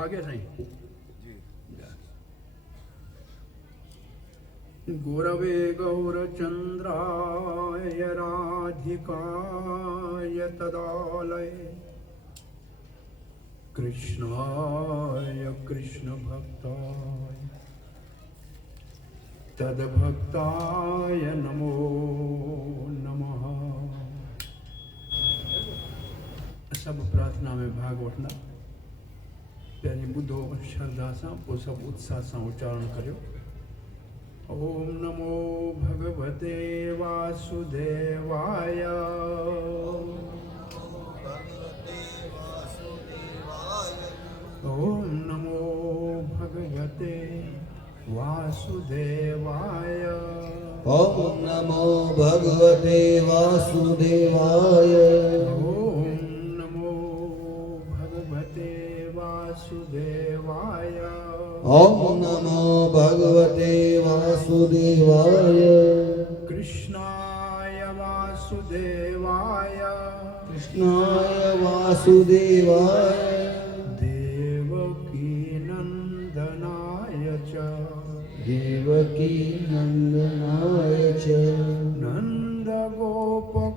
आगे नहीं। गुरवे गौरचंद्राय राधिकाय तदालय कृष्णाय कृष्ण भक्ताय तद्भक्ताय नमो नमः। सब प्रार्थना में भाग वठना पहिरीं ॿुधो श्रद्धा सां, पोइ सभु उत्साह सां उच्चारण करियो। ओम नमो भगवते वासुदेवाय। ओम नमो भगवते वासुदेवाय। ओम नमो भगवते वासुदेवाय। ओम नमो भगवते वासुदेवाय। ओम नमो भगवते वासुदेवाय। कृष्णाय वासुदेवाय। कृष्णाय वासुदेवाय। देवकी नंदनाय च। देवकी नंदनाय च। नंद गोपकुमाराय।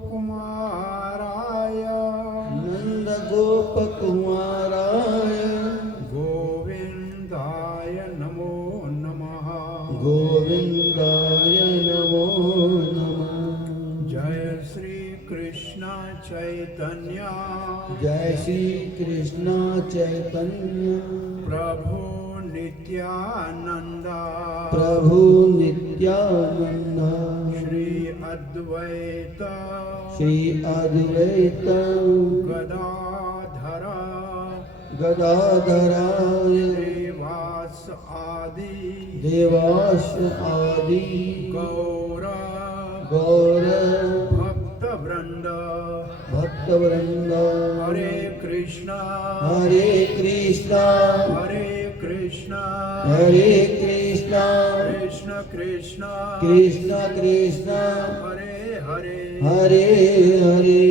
नंद गोपकुमाराय। गोविंदाय नमो नमः। गोविंदाय नमो नमः। जय श्री कृष्ण चैतन्य। जय श्री कृष्ण चैतन्य। प्रभु नित्यानंद। प्रभु नित्यानंद। श्री अद्वैत। श्री अद्वैत गदाधर। गदाधराय श्रीवास आदि। देवास आदि गौर गौर भक्त वृंद। भक्तवृंद। हरे कृष्णा हरे कृष्णा हरे कृष्णा हरे कृष्णा कृष्ण कृष्ण कृष्ण कृष्ण हरे हरे हरे हरे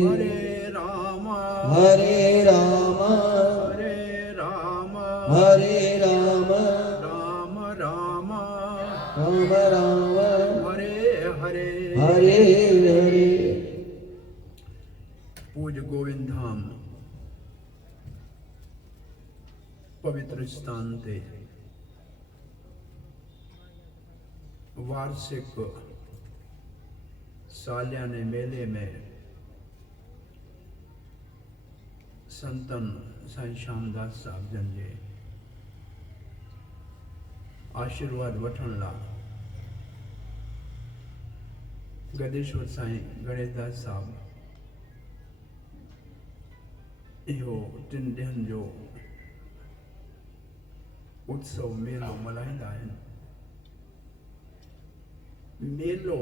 हरे राम हरे राम हरे राम हरे राम राम राम राम राम हरे हरे हरे हरे। पूज्य गोविंद धाम पवित्र स्थान ते वार्षिक सालियाने मेले में संतन साईं श्यामदास साहब जन जे आशीर्वाद वठण लाइ गदेश्वर साईं गणेशदास साहब इहो 3 ॾींहंनि जो उत्सव मेलो मल्हाईंदा आहिनि। मेलो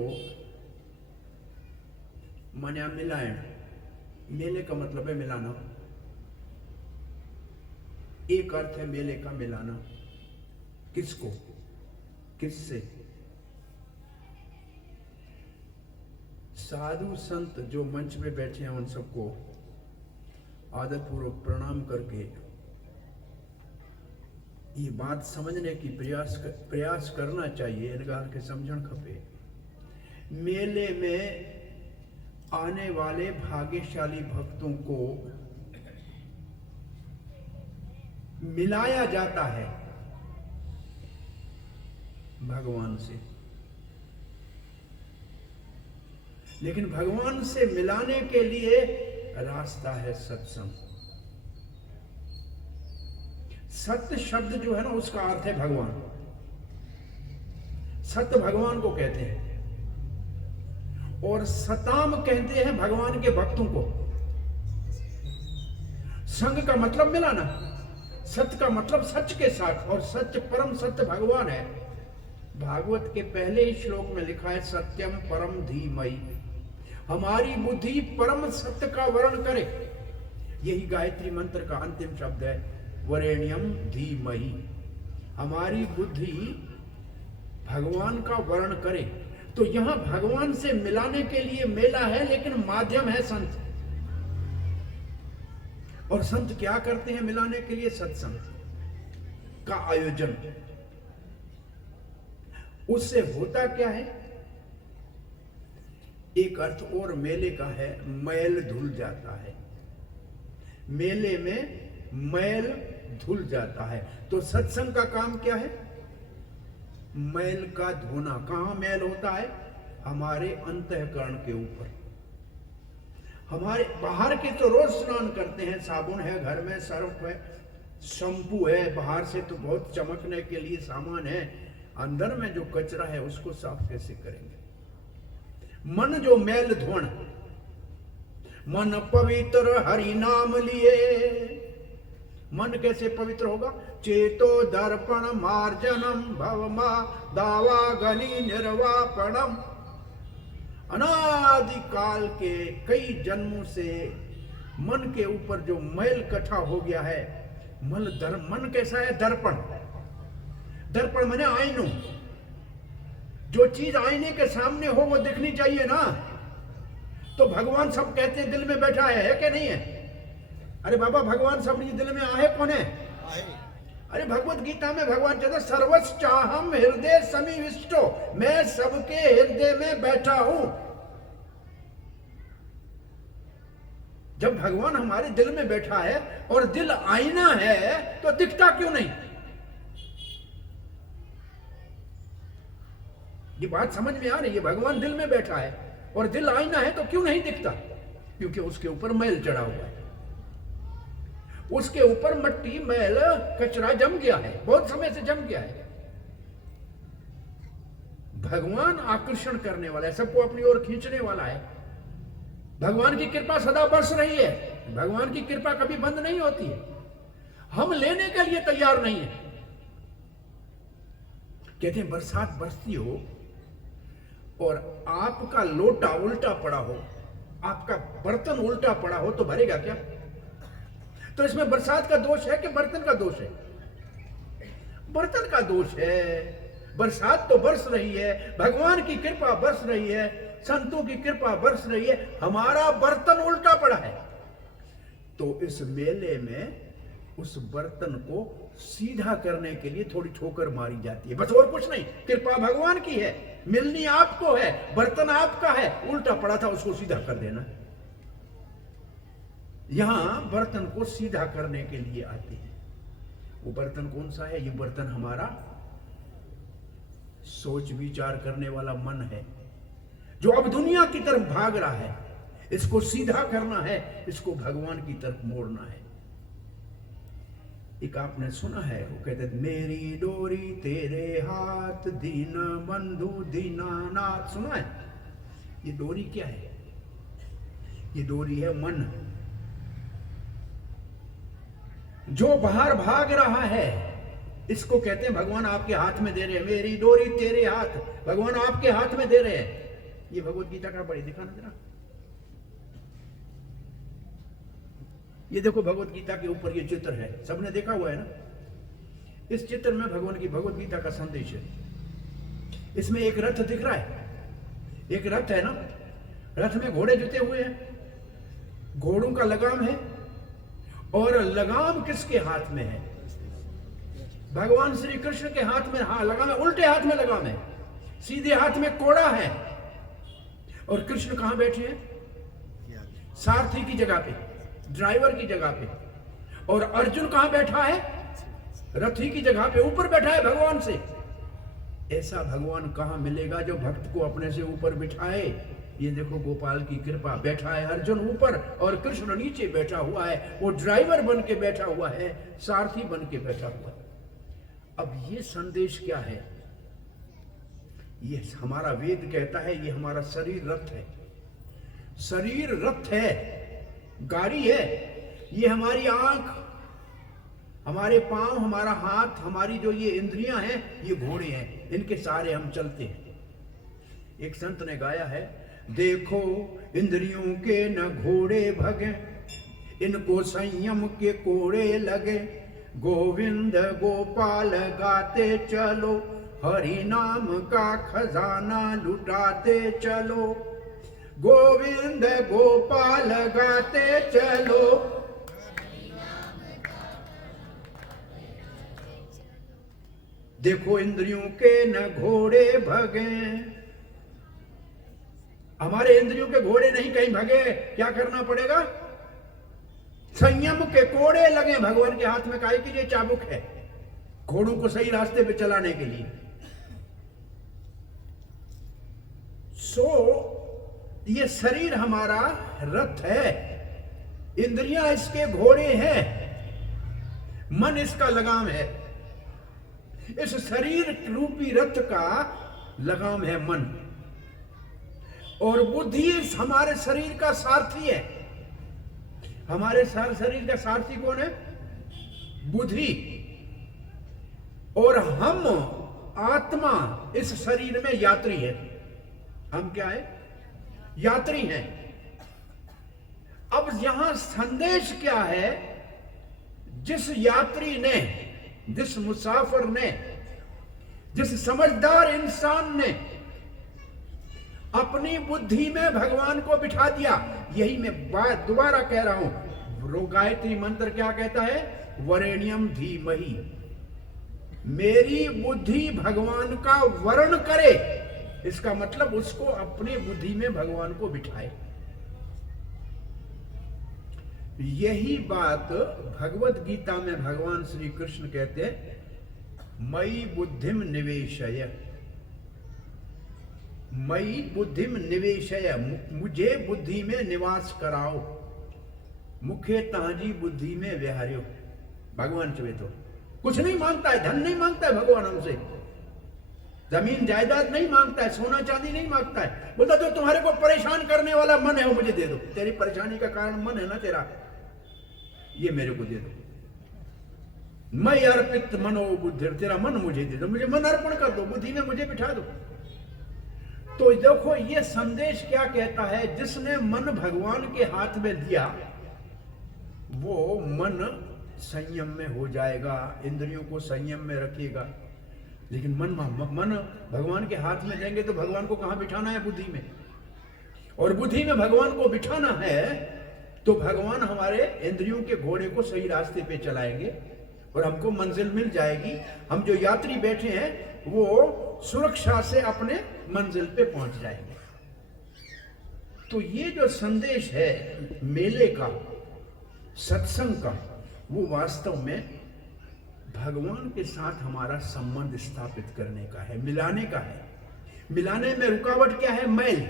माना मिलाइण। मेले का मतलब है मिलाना। एक अर्थ है मेले का मिलाना। किसको किससे? साधु संत जो मंच पे बैठे हैं उन सबको आदर पूर्वक प्रणाम करके ये बात समझने की प्रयास करना चाहिए। इन ॻाल्हि खे समझण खपे। मेले में आने वाले भाग्यशाली भक्तों को मिलाया जाता है भगवान से, लेकिन भगवान से मिलाने के लिए रास्ता है सत्संग। सत्य शब्द जो है ना उसका अर्थ है भगवान। सत्य भगवान को कहते हैं और सताम कहते हैं भगवान के भक्तों को। संग का मतलब मिलाना, सत्य का मतलब सच के साथ, और सत्य परम सत्य भगवान है। भागवत के पहले ही श्लोक में लिखा है सत्यम परम धीमहि। हमारी बुद्धि परम सत्य का वर्ण करे। यही गायत्री मंत्र का अंतिम शब्द है, वरेण्यम धीमहि। हमारी बुद्धि भगवान का वर्ण करे। तो यहां भगवान से मिलाने के लिए मेला है, लेकिन माध्यम है संत। और संत क्या करते हैं मिलाने के लिए? सत्संग। का आयोजन। उससे होता क्या है? एक अर्थ और मेले का है, मैल धुल जाता है। मेले में मैल धुल जाता है। तो सत्संग का काम क्या है? मैल का धोना। कहां मैल होता है? हमारे अंतःकरण के ऊपर। हमारे बाहर के तो रोज स्नान करते हैं, साबुन है घर में, सर्फ है, शैम्पू है, बाहर से तो बहुत चमकने के लिए सामान है। अंदर में जो कचरा है उसको साफ कैसे करेंगे? मन जो मैल धोण, मन पवित्र हरि नाम लिए। मन कैसे पवित्र होगा? चेतो दर्पण मार्जनम भवमा दावागनी निर्वापणम। अनादि काल के कई जन्मों से मन के ऊपर जो मैल इकट्ठा हो गया है, मन कैसा है? दर्पण। दर्पण माने आईनो। जो चीज आईने के सामने हो वो दिखनी चाहिए ना। तो भगवान सब कहते हैं दिल में बैठा है क्या नहीं है? अरे बाबा, भगवान सब दिल में आहे कौन है? अरे भगवत गीता में भगवान कहते सर्वश्चाहम हृदय समीविष्टो, मैं सबके हृदय में बैठा हूं। जब भगवान हमारे दिल में बैठा है और दिल आईना है तो दिखता क्यों नहीं? ये बात समझ में आ रही है? भगवान दिल में बैठा है और दिल आईना है तो क्यों नहीं दिखता? क्योंकि उसके ऊपर मैल चढ़ा हुआ है, उसके ऊपर मट्टी मैल कचरा जम गया है, बहुत समय से जम गया है। भगवान आकर्षण करने वाला है, सबको अपनी ओर खींचने वाला है। भगवान की कृपा सदा बरस रही है, भगवान की कृपा कभी बंद नहीं होती है। हम लेने के लिए तैयार नहीं है। कहते हैं बरसात बरसती हो और आपका लोटा उल्टा पड़ा हो, आपका बर्तन उल्टा पड़ा हो तो भरेगा क्या? तो इसमें बरसात का दोष है कि बर्तन का दोष है? बर्तन का दोष है। बरसात तो बरस रही है, भगवान की कृपा बरस रही है, संतों की कृपा बरस रही है, हमारा बर्तन उल्टा पड़ा है। तो इस मेले में उस बर्तन को सीधा करने के लिए थोड़ी ठोकर मारी जाती है, बस और कुछ नहीं। कृपा भगवान की है, मिलनी आपको है, बर्तन आपका है, उल्टा पड़ा था उसको सीधा कर देना। यहां बर्तन को सीधा करने के लिए आते हैं। वो बर्तन कौन सा है? ये बर्तन हमारा सोच विचार करने वाला मन है, जो अब दुनिया की तरफ भाग रहा है। इसको सीधा करना है, इसको भगवान की तरफ मोड़ना है। एक आपने सुना है, वो कहते मेरी डोरी तेरे हाथ, दीन बंधु दीनानाथ। सुना है? ये डोरी क्या है? ये डोरी है मन, जो बाहर भाग रहा है। इसको कहते हैं भगवान आपके हाथ में दे रहे हैं। मेरी डोरी तेरे हाथ, भगवान आपके हाथ में दे रहे हैं। ये भगवत गीता का पढ़ी, दिखाना जरा। ये देखो भगवत गीता के ऊपर ये चित्र है, सबने देखा हुआ है ना? इस चित्र में भगवान की भगवत गीता का संदेश है। इसमें एक रथ दिख रहा है, एक रथ है ना, रथ में घोड़े जुते हुए हैं, घोड़ों का लगाम है, और लगाम किसके हाथ में है? भगवान श्री कृष्ण के हाथ में। हाँ, लगाम है, उल्टे हाथ में लगाम है, सीधे हाथ में कोड़ा है। और कृष्ण कहां बैठे हैं? सारथी की जगह पे, ड्राइवर की जगह पे। और अर्जुन कहां बैठा है? रथी की जगह पे, ऊपर बैठा है भगवान से। ऐसा भगवान कहां मिलेगा जो भक्त को अपने से ऊपर बिठाए? ये देखो गोपाल की कृपा, बैठा है अर्जुन ऊपर और कृष्ण नीचे बैठा हुआ है। वो ड्राइवर बन के बैठा हुआ है, सारथी बन के बैठा हुआ है। अब ये संदेश क्या है? ये हमारा वेद कहता है ये हमारा शरीर रथ है। शरीर रथ है, गाड़ी है। ये हमारी आंख, हमारे पांव, हमारा हाथ, हमारी जो ये इंद्रियां हैं, ये घोड़े हैं, इनके सहारे हम चलते हैं। एक संत ने गाया है, देखो इंद्रियों के न घोड़े भगे, इनको संयम के कोड़े लगे। गोविंद गोपाल गाते चलो, हरि नाम का खजाना लुटाते चलो। गोविंद गोपाल गाते चलो। देखो इंद्रियों के न घोड़े भगे, हमारे इंद्रियों के घोड़े नहीं कहीं भगे, क्या करना पड़ेगा? संयम के कोड़े लगे। भगवान के हाथ में काहे के लिए चाबुक है? घोड़ों को सही रास्ते पे चलाने के लिए। ये शरीर हमारा रथ है, इंद्रियां इसके घोड़े हैं, मन इसका लगाम है। इस शरीर रूपी रथ का लगाम है मन, और बुद्धि इस हमारे शरीर का सारथी है। हमारे शरीर का सारथी कौन है? बुद्धि। और हम आत्मा इस शरीर में यात्री है। हम क्या है? यात्री हैं। अब यहां संदेश क्या है? जिस यात्री ने, जिस मुसाफिर ने, जिस समझदार इंसान ने अपनी बुद्धि में भगवान को बिठा दिया, यही मैं बात दोबारा कह रहा हूं। गायत्री मंत्र क्या कहता है? वरेण्यम धीमहि। मेरी बुद्धि भगवान का वर्ण करे, इसका मतलब उसको अपनी बुद्धि में भगवान को बिठाए। यही बात भगवत गीता में भगवान श्री कृष्ण कहते हैं, मयि बुद्धिम निवेशय, मयि बुद्धिम निवेशय, मुझे बुद्धि में निवास कराओ, मुखे ताजी बुद्धि में विहार्यो। भगवान चुवे तो कुछ नहीं मांगता है, धन नहीं मांगता है भगवान हमसे, जमीन जायदाद नहीं मांगता है, सोना चांदी नहीं मांगता है। बोलता जो तुम्हारे को परेशान करने वाला मन है वो मुझे दे दो, तेरी परेशानी का कारण मन है ना तेरा, ये मेरे को दे दो। मैं अर्पित मनो बुद्धि, तेरा मन मुझे दे दो, मुझे मन अर्पण कर दो, बुद्धि में मुझे बिठा दो। तो देखो ये संदेश क्या कहता है? जिसने मन भगवान के हाथ में दिया वो मन संयम में हो जाएगा, इंद्रियों को संयम में रखेगा। लेकिन मन भगवान के हाथ में देंगे तो भगवान को कहां बिठाना है? बुद्धि में। और बुद्धि में भगवान को बिठाना है तो भगवान हमारे इंद्रियों के घोड़े को सही रास्ते पे चलाएंगे और हमको मंजिल मिल जाएगी। हम जो यात्री बैठे हैं वो सुरक्षा से अपने मंजिल पे पहुंच जाएंगे। तो ये जो संदेश है मेले का, सत्संग का, वो वास्तव में भगवान के साथ हमारा संबंध स्थापित करने का है, मिलाने का है। मिलाने में रुकावट क्या है? मैल,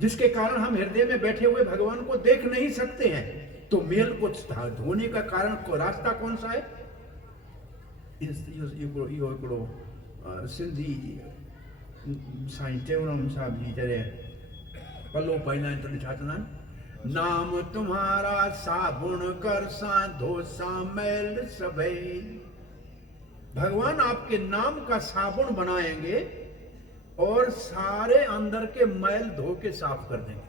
जिसके कारण हम हृदय में बैठे हुए भगवान को देख नहीं सकते हैं। तो मेल को धोने का कारण को रास्ता कौन सा है? सिंधी साईं टेवराम साहब जी जरे पल्लो पाईंदा आहिनि तॾहिं छा चवंदा आहिनि? नाम तुम्हारा साबुण कर सा धो सा मैल सभई। भगवान आपके नाम का साबुन बनाएंगे और सारे अंदर के मैल धो के साफ कर देंगे।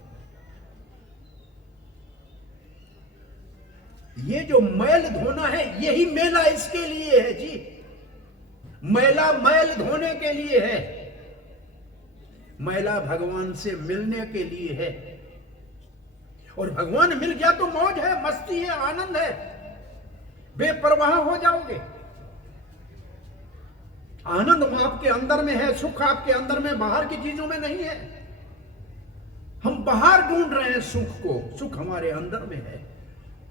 ये जो मैल धोना है यही मेला इसके लिए है जी। मैला मैल धोने के लिए है, मैला भगवान से मिलने के लिए है। और भगवान मिल गया तो मौज है, मस्ती है, आनंद है, बेपरवाह हो जाओगे। आनंद आपके अंदर में है, सुख आपके अंदर में, बाहर की चीजों में नहीं है। हम बाहर ढूंढ रहे हैं सुख को, सुख हमारे अंदर में है।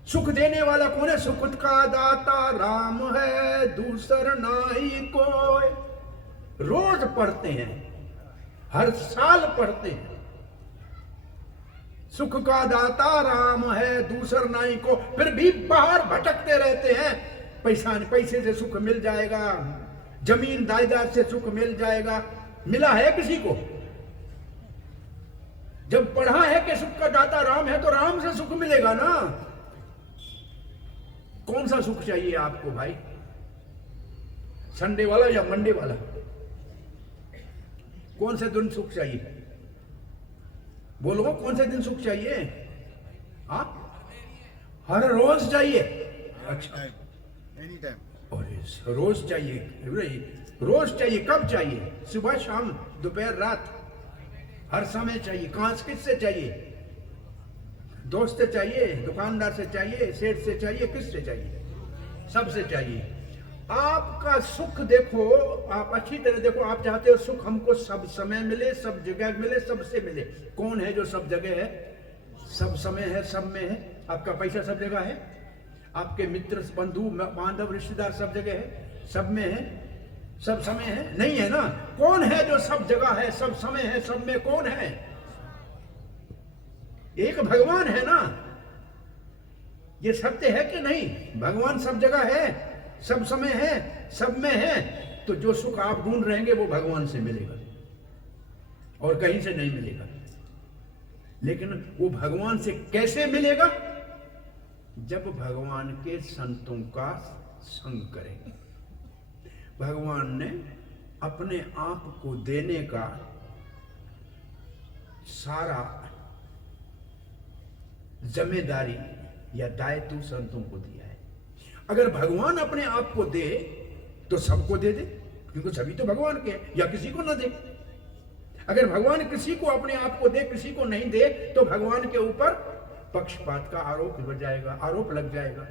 सुख देने वाला कौन है? सुख का दाता राम है, दूसर नाई कोई। रोज पढ़ते हैं, हर साल पढ़ते हैं, सुख का दाता राम है, दूसर नाई को। फिर भी बाहर भटकते रहते हैं। पैसे से सुख मिल जाएगा, जमीन जायदाद से सुख मिल जाएगा। मिला है किसी को? जब पढ़ा है कि सुख का दाता राम है तो राम से सुख मिलेगा ना। कौन सा सुख चाहिए आपको भाई? संडे वाला या मंडे वाला? कौन से दिन सुख चाहिए? बोलो, कौन से दिन सुख चाहिए? हाँ, हर रोज चाहिए। अच्छा, एनी टाइम। और रोज चाहिए, रोज चाहिए। कब चाहिए? सुबह, शाम, दोपहर, रात, हर समय चाहिए। कहां से, किससे चाहिए? दोस्त से चाहिए, दुकानदार से चाहिए, सेठ से चाहिए, किससे चाहिए? सबसे चाहिए। आपका सुख देखो, आप अच्छी तरह देखो, आप चाहते हो सुख हमको सब समय मिले, सब जगह मिले, सबसे मिले। कौन है जो सब जगह है, सब समय है, सब में है? आपका पैसा सब जगह है, आपके मित्र बंधु बांधव रिश्तेदार सब जगह है, सब में है, सब समय है? नहीं है ना। कौन है जो सब जगह है, सब समय है, सब में? कौन है? एक भगवान है ना। ये सत्य है कि नहीं? भगवान सब जगह है, सब समय है, सब में है। तो जो सुख आप ढूंढ रहेंगे वो भगवान से मिलेगा और कहीं से नहीं मिलेगा। लेकिन वो भगवान से कैसे मिलेगा? जब भगवान के संतों का संग करेंगे। भगवान ने अपने आप को देने का सारा जिम्मेदारी या दायित्व संतों को दिया है। अगर भगवान अपने आप को दे तो सबको दे दे, क्योंकि सभी तो भगवान के हैं, या किसी को ना दे। अगर भगवान किसी को अपने आप को दे, किसी को नहीं दे, तो भगवान के ऊपर पक्षपात का आरोप लग जाएगा।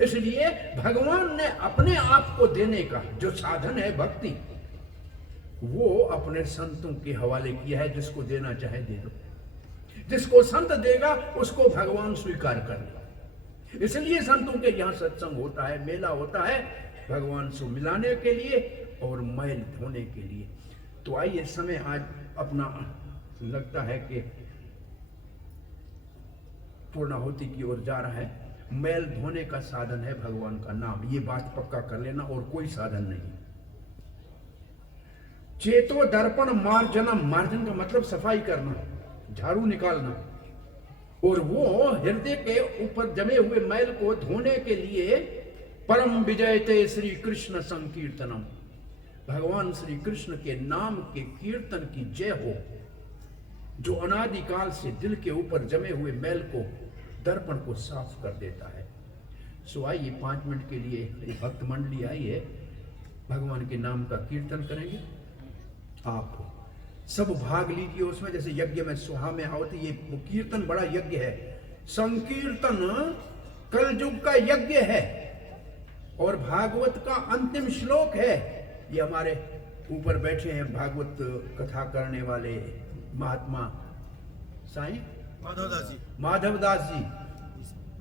इसलिए भगवान ने अपने आप को देने का जो साधन है भक्ति, वो अपने संतों के हवाले किया है। जिसको देना चाहे दे दो, जिसको संत देगा उसको भगवान स्वीकार कर ले। इसलिए संतों के यहाँ सत्संग होता है, मेला होता है, भगवान से मिलाने के लिए और मैल धोने के लिए। तो आइए, समय आज अपना लगता है कि पूर्णाहुति की ओर जा रहा है। मैल धोने का साधन है भगवान का नाम, ये बात पक्का कर लेना, और कोई साधन नहीं। चेतो दर्पण मार्जनम, मार्जन का मतलब सफाई करना, झाड़ू निकालना, और वो हृदय के ऊपर जमे हुए मैल को धोने के लिए परम विजयते श्री कृष्ण संकीर्तनम, भगवान श्री कृष्ण के नाम के कीर्तन की जय हो, जो अनादिकाल से दिल के ऊपर जमे हुए मैल को, दर्पण को साफ कर देता है। सो आइए 5 मिनट के लिए भक्त मंडली आई है, भगवान के नाम का कीर्तन करेंगे। आप सब भाग लीजिए उसमें, जैसे यज्ञ में सुहा में आवती, ये कीर्तन बड़ा यज्ञ है। संकीर्तन कलयुग का यज्ञ है और भागवत का अंतिम श्लोक है। ये हमारे ऊपर बैठे हैं भागवत कथा करने वाले महात्मा साईं माधवदास जी।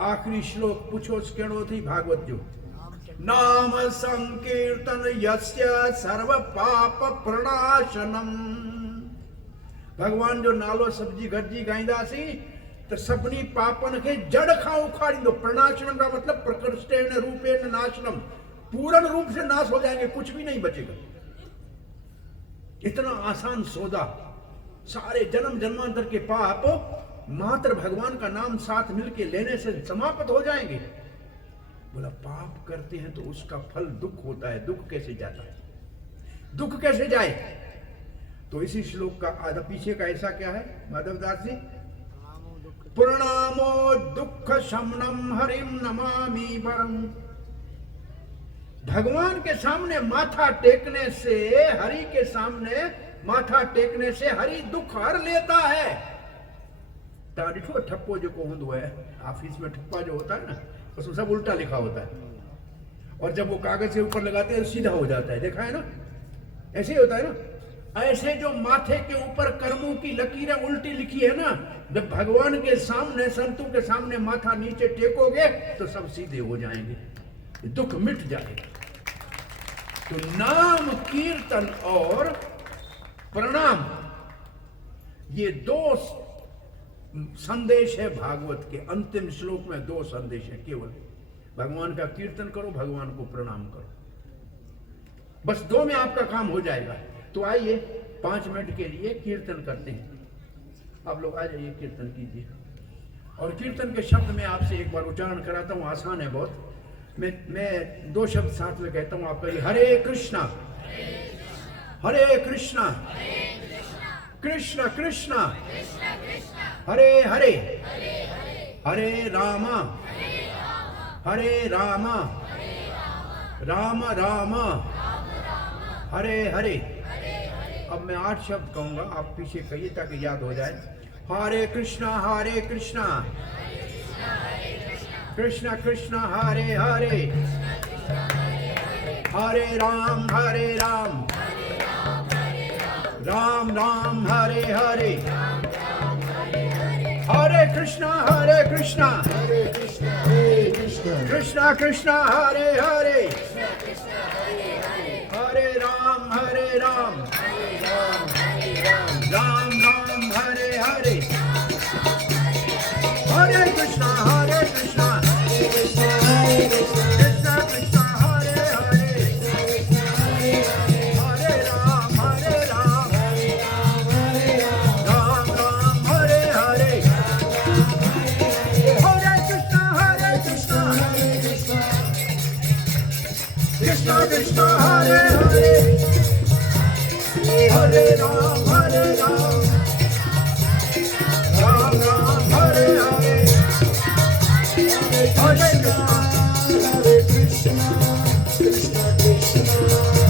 आखिरी श्लोक पूछो स्केणो थी भागवत जो, नाम संकीर्तन यस्य सर्व पाप प्रणाशनम। भगवान जो नालो सब्जी गरजी गाईंदासी तो सभनी पापन के जड़ खां उखाड़ींदो। प्रणाशनम का मतलब प्रकृष्टेन रूपेण नाशनम, पूर्ण रूप से नाश हो जाएंगे, कुछ भी नहीं बचेगा। इतना आसान सौदा, सारे जन्म जन्मांतर के पाप मात्र भगवान का नाम साथ मिलके लेने से समाप्त हो जाएंगे। बोला पाप करते हैं तो उसका फल दुख होता है, दुख कैसे जाता है, दुख कैसे जाए? तो इसी श्लोक का आधा पीछे का ऐसा क्या है माधवदास जी, प्रणामो दुख शमनम हरिम नमामि परम। भगवान के सामने माथा टेकने से, हरि के सामने माथा टेकने से हरि दुख हर लेता है। ॾिठो ठप्पो जो हूंदो है ऑफिस में, ठप्पा जो होता है ना, उसमें सब उल्टा लिखा होता है, और जब वो कागज के ऊपर लगाते हैं सीधा हो जाता है, देखा है ना? ऐसे ही होता है ना। ऐसे जो माथे के ऊपर कर्मों की लकीरें उल्टी लिखी है ना, जब भगवान के सामने, संतों के सामने माथा नीचे टेकोगे तो सब सीधे हो जाएंगे, दुख मिट जाएगा। तो नाम कीर्तन और प्रणाम, ये 2 संदेश है भागवत के। अंतिम श्लोक में 2 संदेश है केवल। भगवान का कीर्तन करो, भगवान को प्रणाम करो, बस 2 में आपका काम हो जाएगा। तो आइए 5 मिनट के लिए कीर्तन करते हैं। आप लोग आ जाइए, कीर्तन कीजिए। और कीर्तन के शब्द में आपसे एक बार उच्चारण कराता हूँ, आसान है बहुत। मैं 2 शब्द साथ में कहता हूँ, आप कहिए हरे कृष्णा हरे कृष्णा कृष्ण कृष्ण हरे हरे हरे रामा हरे रामा राम राम हरे हरे। अब मैं 8 शब्द कहूंगा, आप पीछे कहिए ताकि याद हो जाए। हरे Krishna Krishna Krishna Hare Hare Hare Ram, Ram Ram, Hare Hare, Hare Krishna, Krishna Krishna, Hare Hare, Hare Ram, Ram Ram, Hare Hare, Hare Krishna, Krishna Krishna, Hare Hare, Hare Ram, Ram Ram, Hare Hare, Hare Krishna, Krishna Krishna, Hare Hare, Hare Ram, Ram Ram, Hare Hare, Hare Krishna, Krishna Krishna